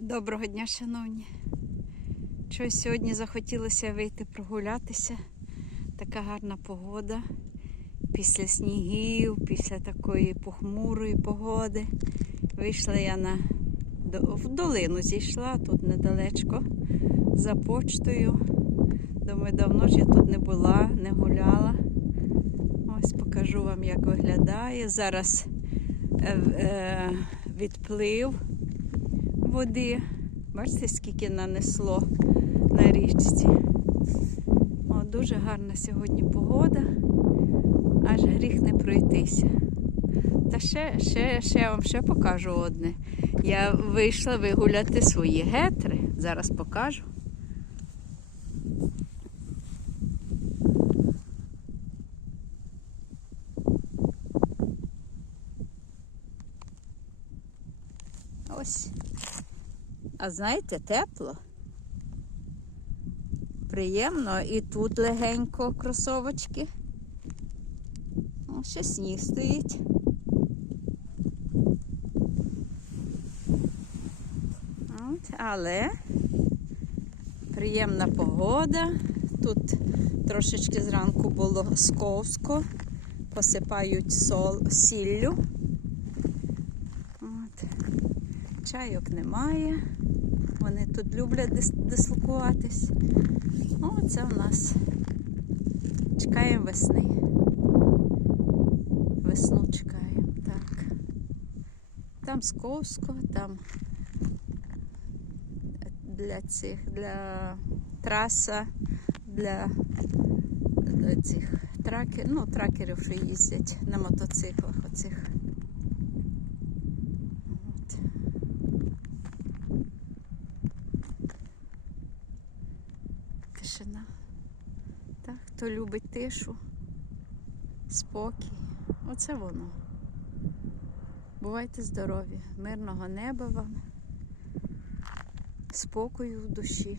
Доброго дня, шановні. Щось сьогодні захотілося вийти прогулятися. Така гарна погода. Після снігів, після такої похмурої погоди. Вийшла я на в долину зійшла, тут недалечко, за почтою. Думаю, давно ж я тут не була, не гуляла. Ось покажу вам, як виглядає. Зараз е, е, відплив води. Бачите, скільки нанесло на річці. О, дуже гарна сьогодні погода, аж гріх не пройтися. Та ще, ще, ще я вам ще покажу одне. Я вийшла вигуляти свої гетри. Зараз покажу. Ось. А знаєте, тепло. Приємно і тут легенько кросовочки. О, ще сніг стоїть. От, але приємна погода. Тут трошечки зранку було сковсько, посипають сол, сіллю. От. Чайок немає. Вони тут люблять дис- дислокуватись. О, це у нас. Чекаємо весни. Весну чекаємо, так. Там Сковсько, там для цих, для траса, для цих тракерів, ну, тракерів, що їздять на мотоциклах оцих. От. Тишина. Так, хто любить тишу, спокій. Оце воно. Бувайте здорові, мирного неба вам, спокою в душі.